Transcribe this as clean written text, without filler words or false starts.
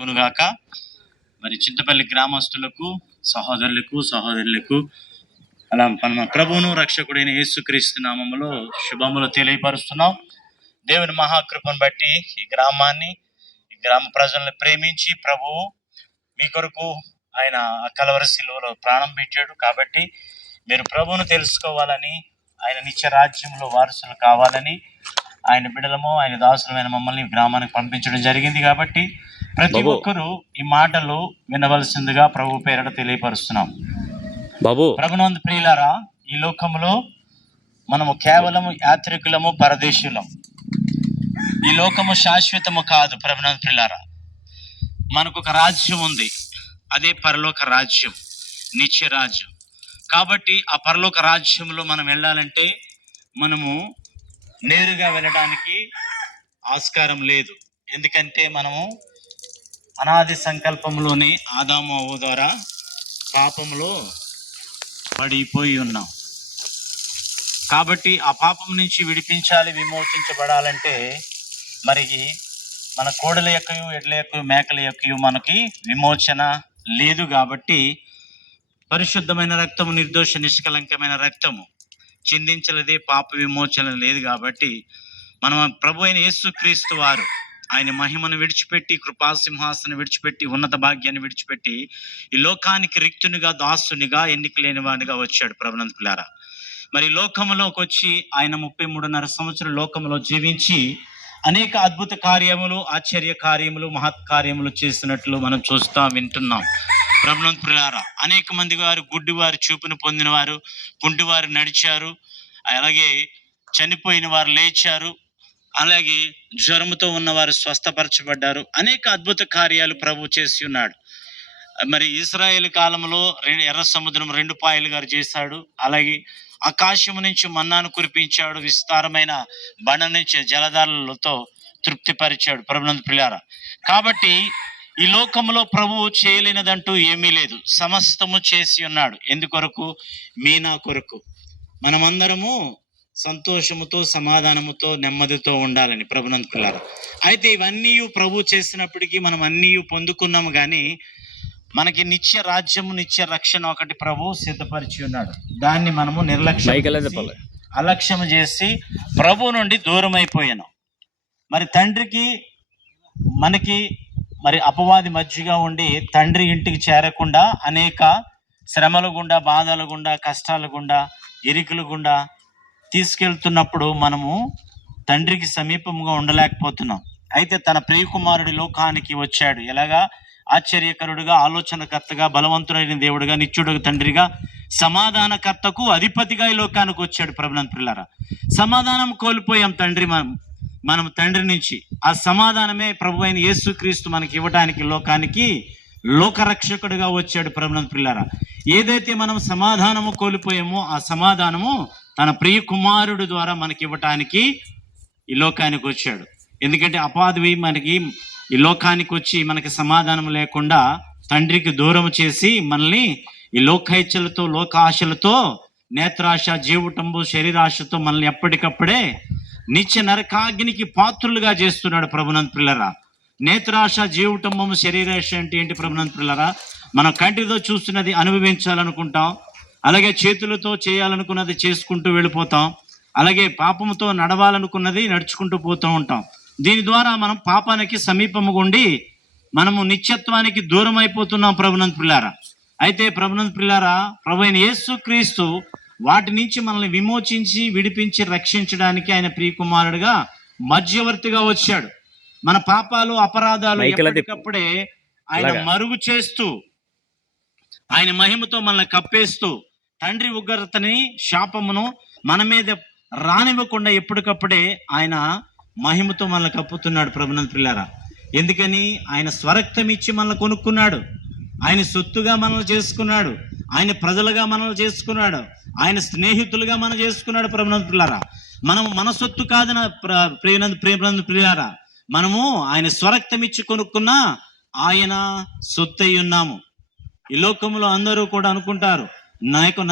కలుగును గాక. మరి చింతపల్లి గ్రామస్తులకు, సహోదరులకు అలా మన ప్రభువును రక్షకుడైన యేసుక్రీస్తు నామములో శుభములు తెలియపరుస్తున్నాం. దేవుని మహాకృపను బట్టి ఈ గ్రామ ప్రజలను ప్రేమించి ప్రభువు మీ కొరకు ఆయన కలవరి శిలువలో ప్రాణం పెట్టాడు. కాబట్టి మీరు ప్రభువును తెలుసుకోవాలని, ఆయన నిత్య రాజ్యంలో వారసులు కావాలని ఆయన బిడ్డలము, ఆయన దాసులమైన మమ్మల్ని గ్రామానికి పంపించడం జరిగింది. కాబట్టి ప్రతి ఒక్కరూ ఈ మాటలు వినవలసిందిగా ప్రభు పేరట తెలియపరుస్తున్నాం. ప్రభునందు ప్రియులారా, ఈ లోకములో మనము కేవలము యాత్రికులము, పరదేశులం. ఈ లోకము శాశ్వతము కాదు. ప్రభునందు ప్రియులారా, మనకు ఒక రాజ్యం ఉంది. అదే పరలోక రాజ్యం, నిత్య రాజ్యం. కాబట్టి ఆ పరలోక రాజ్యంలో మనం వెళ్ళాలంటే మనము నేరుగా వెళ్ళడానికి ఆస్కారం లేదు. ఎందుకంటే మనము అనాది సంకల్పంలోనే ఆదాము అవ్వ ద్వారా పాపంలో పడిపోయి ఉన్నాం. కాబట్టి ఆ పాపం నుంచి విడిపించాలి, విమోచించబడాలంటే మరి మన కోడల యొక్కయు, ఎడ్ల యొక్కయు, మేకల యొక్కయు మనకి విమోచన లేదు. కాబట్టి పరిశుద్ధమైన రక్తము, నిర్దోష నిష్కలంకమైన రక్తము చిందించలేదే పాప విమోచన లేదు. కాబట్టి మనం ప్రభు అయిన యేసుక్రీస్తు వారు ఆయన మహిమను విడిచిపెట్టి, కృపాసింహాసనం విడిచిపెట్టి, ఉన్నత భాగ్యాన్ని విడిచిపెట్టి ఈ లోకానికి రిక్తునిగా, దాసునిగా, ఎన్నిక లేని వాడిగా వచ్చాడు. ప్రభునందు పిల్లారా, మరి లోకంలోకి వచ్చి ఆయన 33.5 సంవత్సరాల లోకంలో జీవించి అనేక అద్భుత కార్యములు, ఆశ్చర్య కార్యములు, మహత్ కార్యములు చేసినట్లు మనం వింటున్నాం. ప్రభునందు ప్రియులారా, అనేక మంది వారు గుడ్డివారు చూపును పొందినవారు, కుంటివారు నడిచారు, అలాగే చనిపోయిన వారు లేచారు, అలాగే జ్వరముతో ఉన్నవారు స్వస్థపరచబడ్డారు. అనేక అద్భుత కార్యాలు ప్రభు చేసి ఉన్నాడు. మరి ఇశ్రాయేలు కాలంలో ఎర్ర సముద్రం 2 పాయలుగా చేశాడు. అలాగే ఆకాశము నుంచి మన్నాను కురిపించాడు. విస్తారమైన బండ నుంచి జలధారలతో తృప్తిపరిచాడు. ప్రభునందు ప్రియులారా, కాబట్టి ఈ లోకంలో ప్రభువు చేయలేనిదంటూ ఏమీ లేదు. సమస్తము చేసి ఉన్నాడు. ఎందుకొరకు? నా కొరకు. మనమందరము సంతోషముతో, సమాధానముతో, నెమ్మదితో ఉండాలని. ప్రభునందు ప్రియులారా, అయితే ఇవన్నీ ప్రభు చేసినప్పటికీ మనం అన్నీ పొందుకున్నాము. కానీ మనకి నిత్య రాజ్యము, నిత్య రక్షణ ఒకటి ప్రభు సిద్ధపరిచి ఉన్నాడు. దాన్ని మనము అలక్ష్యం చేసి ప్రభు నుండి దూరం అయిపోయాను. మరి తండ్రికి మనకి మరి అపవాది మధ్యగా ఉండి తండ్రి ఇంటికి చేరకుండా అనేక శ్రమల గుండా, బాధల గుండా, కష్టాల గుండా, ఇరుకుల గుండా తీసుకెళ్తున్నప్పుడు మనము తండ్రికి సమీపంగా ఉండలేకపోతున్నాం. అయితే తన ప్రియకుమారుడి లోకానికి వచ్చాడు. ఎలాగా? ఆశ్చర్యకరుడుగా, ఆలోచనకర్తగా, బలవంతుడైన దేవుడుగా, నిత్యుడుగా, తండ్రిగా, సమాధానకర్తకు అధిపతిగా ఈ లోకానికి వచ్చాడు. ప్రభునందు ప్రియులారా, సమాధానం కోల్పోయాం మనం తండ్రి నుంచి. ఆ సమాధానమే ప్రభు అయిన యేసుక్రీస్తు మనకి ఇవ్వడానికి లోకానికి లోకరక్షకుడిగా వచ్చాడు. ప్రభునందు ప్రియులారా, ఏదైతే మనం సమాధానము కోల్పోయామో ఆ సమాధానము తన ప్రియ కుమారుడు ద్వారా మనకి ఇవ్వటానికి ఈ లోకానికి వచ్చాడు. ఎందుకంటే అపాధి మనకి ఈ లోకానికి వచ్చి మనకి సమాధానం లేకుండా తండ్రికి దూరం చేసి మనల్ని ఈ లోకైచ్చలతో, లోకాశలతో, నేత్రాశ, జీవటంబు, శరీరాశతో మనల్ని ఎప్పటికప్పుడే నిత్య నరకాగ్నికి పాత్రులుగా చేస్తున్నాడు. ప్రభునందు ప్రియులారా, నేత్రాశ, జీవటంబము, శరీరాశ అంటే ఏంటి? ప్రభునందు ప్రియులారా, మనం కంటితో చూస్తున్నది అనుభవించాలనుకుంటాం. అలాగే చేతులతో చేయాలనుకున్నది చేసుకుంటూ వెళ్ళిపోతాం. అలాగే పాపముతో నడవాలనుకున్నది నడుచుకుంటూ పోతూ ఉంటాం. దీని ద్వారా మనం పాపానికి సమీపముగా ఉండి మనము నిత్యత్వానికి దూరం అయిపోతున్నాం. ప్రభునందు ప్రియులారా, అయితే ప్రభునందు ప్రియులారా, ప్రభు అయిన యేసుక్రీస్తు వాటి నుంచి మనల్ని విమోచించి, విడిపించి, రక్షించడానికి ఆయన ప్రియకుమారుడుగా, మధ్యవర్తిగా వచ్చాడు. మన పాపాలు, అపరాధాలు ఎప్పటికప్పుడే ఆయన మరుగు చేస్తూ, ఆయన మహిమతో మనల్ని కప్పేస్తూ, తండ్రి ఉగ్రతని, శాపమును మన మీద రానివ్వకుండా ఎప్పటికప్పుడే ఆయన మహిమతో మనల్ని కప్పుతున్నాడు. ప్రభునందు ప్రియులారా, ఎందుకని? ఆయన స్వరక్తం ఇచ్చి మనల్ని కొనుక్కున్నాడు. ఆయన సొత్తుగా మనల్ని చేసుకున్నాడు. ఆయన ప్రజలుగా మనల్ని చేసుకున్నాడు. ఆయన స్నేహితులుగా మనం చేసుకున్నాడు. ప్రభునందు ప్రియులారా, మనము మన సొత్తు కాదన ప్రియనందు ప్రియులారా, మనము ఆయన స్వరక్తం ఇచ్చి కొనుక్కున్న ఆయన సొత్తై ఉన్నాము. ఈ లోకంలో అందరూ కూడా అనుకుంటారు, నా ఇష్టం